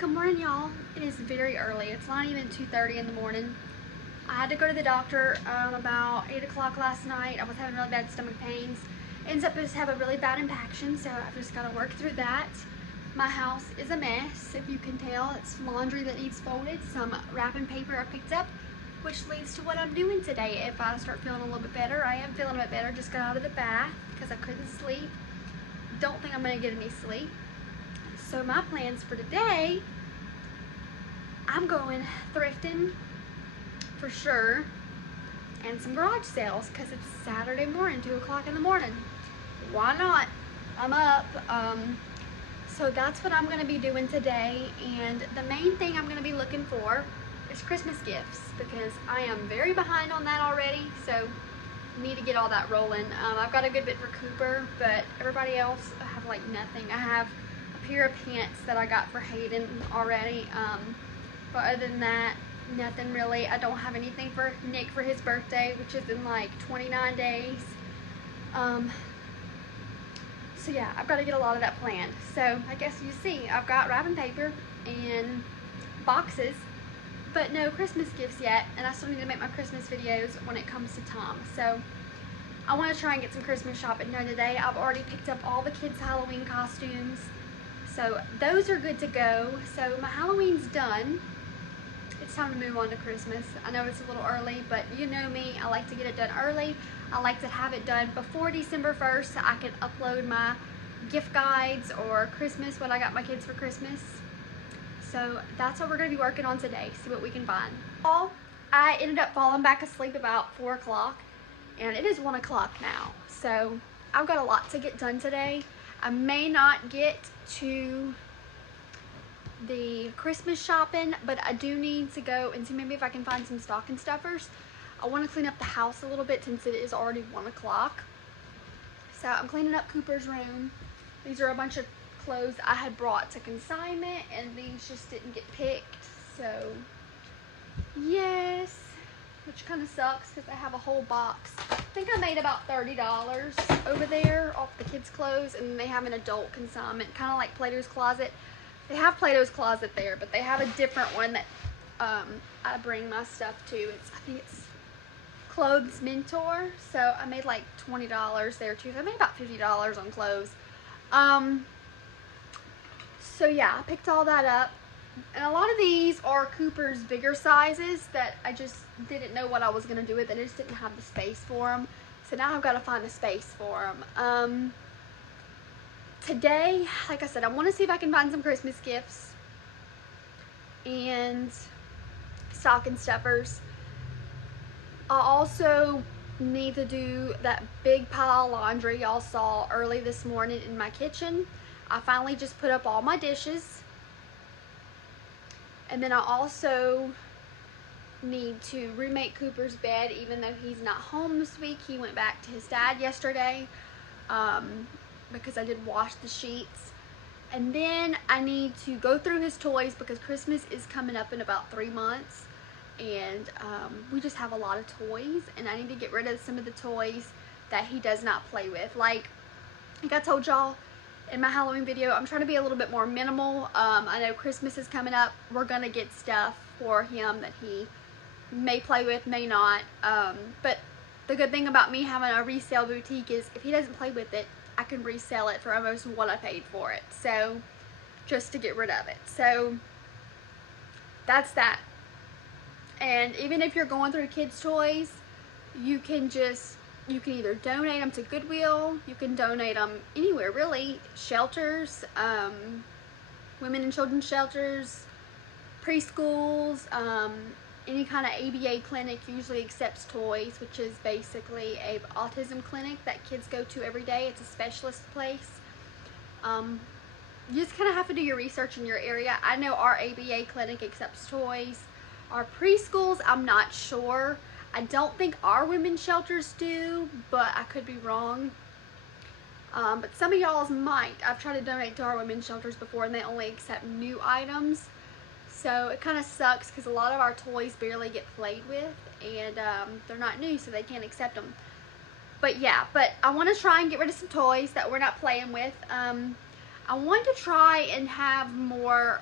Good morning, y'all. It is very early. It's not even 2:30 in the morning. I had to go to the doctor about 8 o'clock last night. I was having really bad stomach pains. Ends up just have a really bad impaction, so I've just got to work through that. My house is a mess, if you can tell. It's laundry that needs folded, some wrapping paper I picked up, which leads to what I'm doing today. If I start feeling a little bit better, I am feeling a bit better. Just got out of the bath because I couldn't sleep. Don't think I'm going to get any sleep. So my plans for today, I'm going thrifting for sure, and some garage sales because it's Saturday morning, 2 o'clock in the morning. Why not? I'm up. So that's what I'm going to be doing today, and the main thing I'm going to be looking for is Christmas gifts because I am very behind on that already, so need to get all that rolling. I've got a good bit for Cooper, but everybody else I have like nothing. I have a pair of pants that I got for Hayden already, but other than that, nothing really. I don't have anything for Nick for his birthday, which is in like 29 days. So yeah, I've got to get a lot of that planned. So I guess you see, I've got wrapping paper and boxes, but no Christmas gifts yet, and I still need to make my Christmas videos when it comes to time. So I want to try and get some Christmas shopping done today. I've already picked up all the kids' Halloween costumes, so those are good to go. So my Halloween's done. It's time to move on to Christmas. I know it's a little early, but you know me, I like to get it done early. I like to have it done before December 1st so I can upload my gift guides or Christmas, what I got my kids for Christmas. So that's what we're going to be working on today, see what we can find. I ended up falling back asleep about 4 o'clock, and it is 1 o'clock now. So I've got a lot to get done today. I may not get to the Christmas shopping, but I do need to go and see maybe if I can find some stocking stuffers. I want to clean up the house a little bit since it is already 1 o'clock. So I'm cleaning up Cooper's room. These are a bunch of clothes I had brought to consignment, and these just didn't get picked. So yes, which kind of sucks because I have a whole box. I think I made about $30 over there off the kids' clothes, and they have an adult consignment, kind of like Plato's Closet. They have Plato's Closet there, but they have a different one that I bring my stuff to. I think it's Clothes Mentor. So I made like $20 there too. So I made about $50 on clothes. So yeah, I picked all that up. And a lot of these are Cooper's bigger sizes that I just didn't know what I was going to do with it. I just didn't have the space for them. So now I've got to find the space for them. Today, like I said, I want to see if I can find some Christmas gifts and stocking stuffers. I also need to do that big pile of laundry y'all saw early this morning in my kitchen. I finally just put up all my dishes. And then I also need to remake Cooper's bed, even though he's not home this week. He went back to his dad yesterday. Because I did wash the sheets. And then I need to go through his toys because Christmas is coming up in about 3 months, and we just have a lot of toys, and I need to get rid of some of the toys that he does not play with. Like I told y'all in my Halloween video, I'm trying to be a little bit more minimal. I know Christmas is coming up. We're gonna get stuff for him that he may play with, may not, but the good thing about me having a resale boutique is if he doesn't play with it, I can resell it for almost what I paid for it. So just to get rid of it. So that's that. And even if you're going through kids' toys, you can either donate them to Goodwill, you can donate them anywhere really, shelters, women and children's shelters, preschools, any kind of ABA clinic usually accepts toys, which is basically a autism clinic that kids go to every day. It's a specialist place. You just kind of have to do your research in your area. I know our ABA clinic accepts toys. Our preschools, I'm not sure. I don't think our women's shelters do, but I could be wrong. But some of y'all's might. I've tried to donate to our women's shelters before, and they only accept new items. So it kind of sucks because a lot of our toys barely get played with, and they're not new, so they can't accept them. But yeah, I want to try and get rid of some toys that we're not playing with. I want to try and have more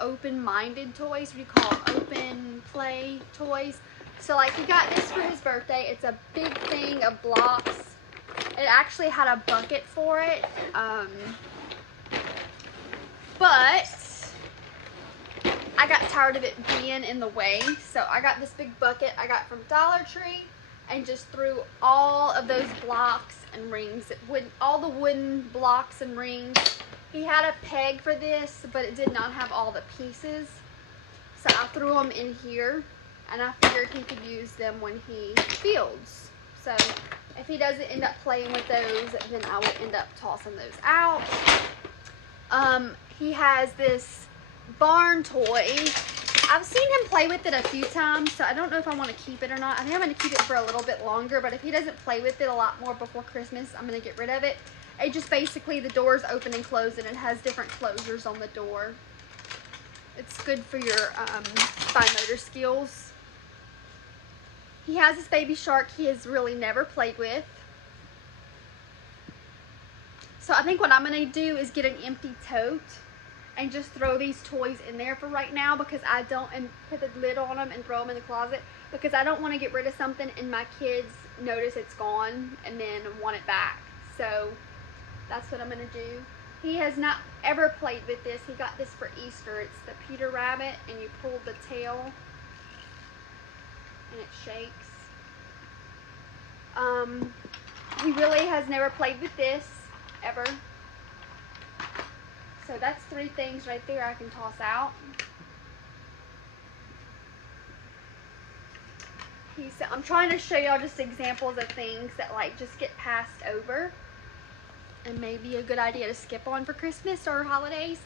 open-minded toys. What do you call them? Open play toys. So like he got this for his birthday. It's a big thing of blocks. It actually had a bucket for it. But I got tired of it being in the way. So I got this big bucket I got from Dollar Tree and just threw all of those blocks and rings, all the wooden blocks and rings. He had a peg for this, but it did not have all the pieces. So I threw them in here, and I figured he could use them when he fields. So if he doesn't end up playing with those, then I will end up tossing those out. He has this barn toy. I've seen him play with it a few times, so I don't know if I want to keep it or not. I think I'm going to keep it for a little bit longer, but if he doesn't play with it a lot more before Christmas, I'm going to get rid of it. It just basically, the doors open and close, and it has different closures on the door. It's good for your fine motor skills. He has this baby shark he has really never played with. So I think what I'm going to do is get an empty tote and just throw these toys in there for right now, because I don't, and put the lid on them and throw them in the closet, because I don't want to get rid of something and my kids notice it's gone and then want it back. So that's what I'm going to do. He has not ever played with this. He got this for Easter. It's the Peter Rabbit, and you pull the tail and it shakes. He really has never played with this ever. So that's 3 things right there I can toss out. I'm trying to show y'all just examples of things that like just get passed over and maybe a good idea to skip on for Christmas or holidays.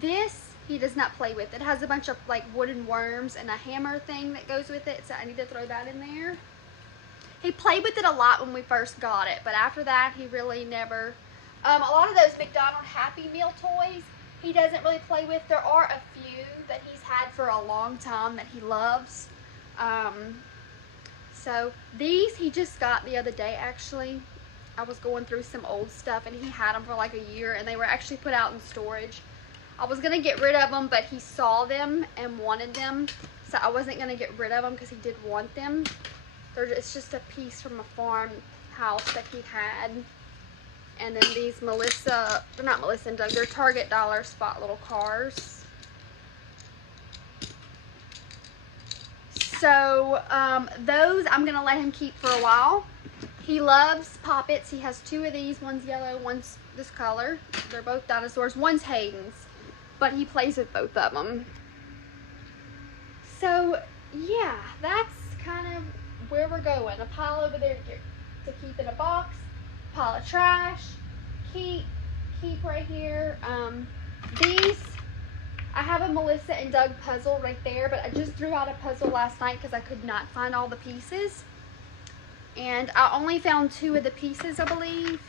This he does not play with. It has a bunch of like wooden worms and a hammer thing that goes with it, so I need to throw that in there. He played with it a lot when we first got it, but after that he really never. A lot of those McDonald's Happy Meal toys he doesn't really play with. There are a few that he's had for a long time that he loves. So these he just got the other day actually. I was going through some old stuff and he had them for like a year, and they were actually put out in storage. I was going to get rid of them, but he saw them and wanted them, so I wasn't going to get rid of them because he did want them. It's just a piece from a farmhouse that he had. And then these they're not Melissa and Doug, they're Target dollar spot little cars. So those I'm going to let him keep for a while. He loves Poppets. He has 2 of these. One's yellow, one's this color. They're both dinosaurs. One's Hayden's, but he plays with both of them. So yeah, that's kind of where we're going. A pile over there to keep in a box. Pile of trash, keep right here. These, I have a Melissa and Doug puzzle right there, but I just threw out a puzzle last night because I could not find all the pieces, and I only found 2 of the pieces, I believe.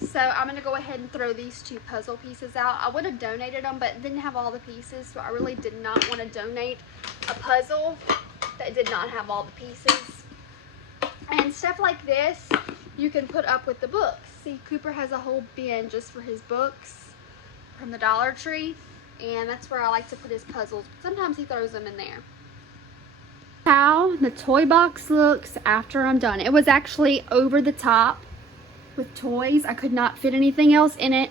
So I'm going to go ahead and throw these 2 puzzle pieces out. I would have donated them, but didn't have all the pieces, so I really did not want to donate a puzzle that did not have all the pieces. And stuff like this you can put up with the books. See, Cooper has a whole bin just for his books from the Dollar Tree, and that's where I like to put his puzzles. Sometimes he throws them in there. How the toy box looks after I'm done. It was actually over the top with toys. I could not fit anything else in it,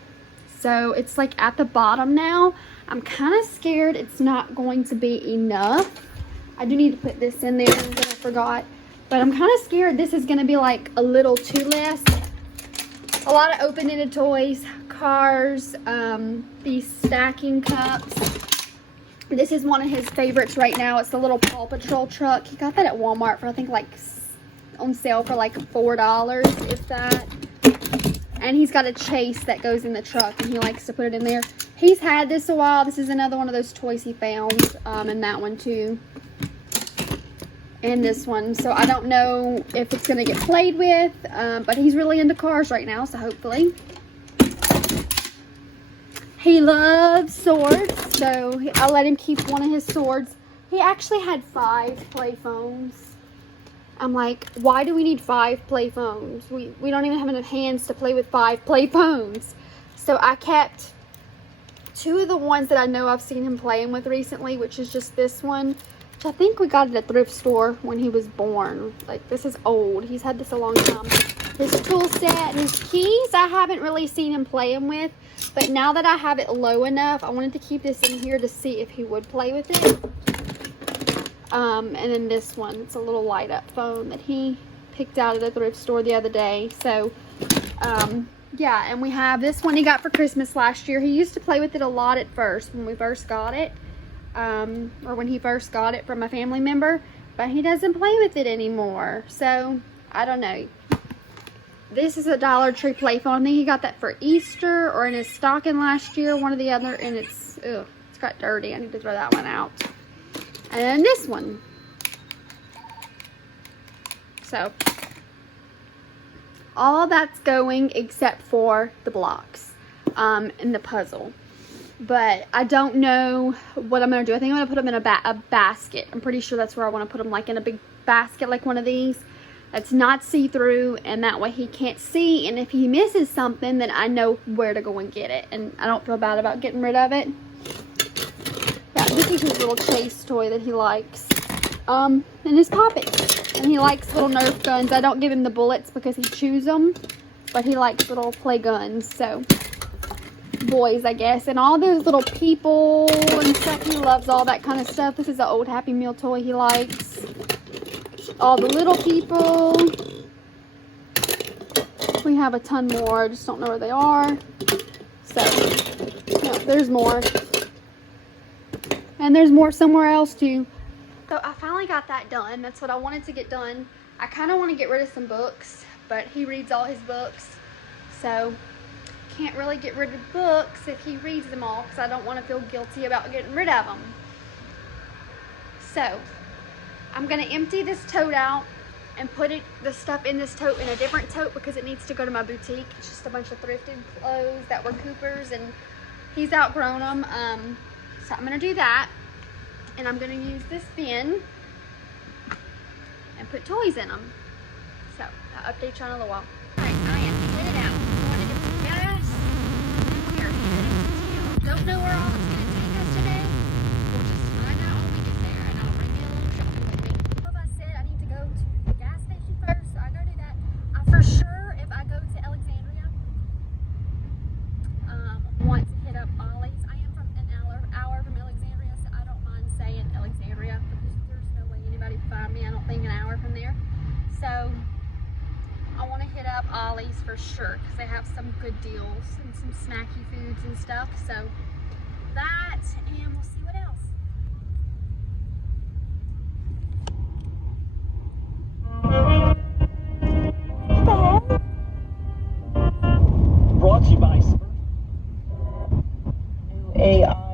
so it's like at the bottom now. I'm kind of scared it's not going to be enough. I do need to put this in there that I forgot. But I'm kind of scared this is going to be like a little too less. A lot of open-ended toys, cars, these stacking cups. This is one of his favorites right now. It's the little Paw Patrol truck. He got that at Walmart for I think like on sale for like $4, if that. And he's got a chase that goes in the truck, and he likes to put it in there. He's had this a while. This is another one of those toys he found, and that one too. And this one, so I don't know if it's going to get played with, but he's really into cars right now, so hopefully. He loves swords, so I'll let him keep one of his swords. He actually had 5 play phones. I'm like, why do we need 5 play phones? We don't even have enough hands to play with 5 play phones. So I kept 2 of the ones that I know I've seen him playing with recently, which is just this one, which I think we got at a thrift store when he was born. Like, this is old. He's had this a long time. His tool set, his keys, I haven't really seen him playing with. But now that I have it low enough, I wanted to keep this in here to see if he would play with it. And then this one, it's a little light up phone that he picked out at a thrift store the other day. So, yeah, and we have this one he got for Christmas last year. He used to play with it a lot at first when we first got it. Or when he first got it from a family member. But he doesn't play with it anymore. So, I don't know. This is a Dollar Tree play phone. I think he got that for Easter or in his stocking last year, one or the other, and it's got dirty. I need to throw that one out. And then this one. So, all that's going except for the blocks and the puzzle. But I don't know what I'm going to do. I think I'm going to put them in a basket. I'm pretty sure that's where I want to put them, like in a big basket like one of these. That's not see-through, and that way he can't see, and if he misses something, then I know where to go and get it, and I don't feel bad about getting rid of it. Yeah, this is his little chase toy that he likes, in his pocket, and he likes little Nerf guns. I don't give him the bullets because he chews them, but he likes little play guns, so boys, I guess, and all those little people and stuff. He loves all that kind of stuff. This is an old Happy Meal toy he likes. All the little people. We have a ton more. I just don't know where they are. So, yeah, there's more. And there's more somewhere else too. So I finally got that done. That's what I wanted to get done. I kind of want to get rid of some books, but he reads all his books. So, can't really get rid of books if he reads them all because I don't want to feel guilty about getting rid of them. So, I'm going to empty this tote out and put the stuff in this tote in a different tote because it needs to go to my boutique. It's just a bunch of thrifted clothes that were Cooper's and he's outgrown them. So I'm going to do that. And I'm going to use this bin and put toys in them. So I'll update you on a little while. Alright, I am headed out. I want to get some gas. We are heading to town. Don't know where all it's going to take us today. We'll just find out when we get there, and I'll bring you a little shopping with me. As I said, I need to go to the gas station first, so I go do that. For sure, if I go to Alexandria, want to hit up Ollie's. I am from an hour from Alexandria, so I don't mind saying Alexandria because there's no way anybody can find me. I don't think an hour from there. So I want to hit up Ollie's for sure because they have some good deals and some snacky foods and stuff. So that, and we'll see what else. What the heck? Brought to you by AI.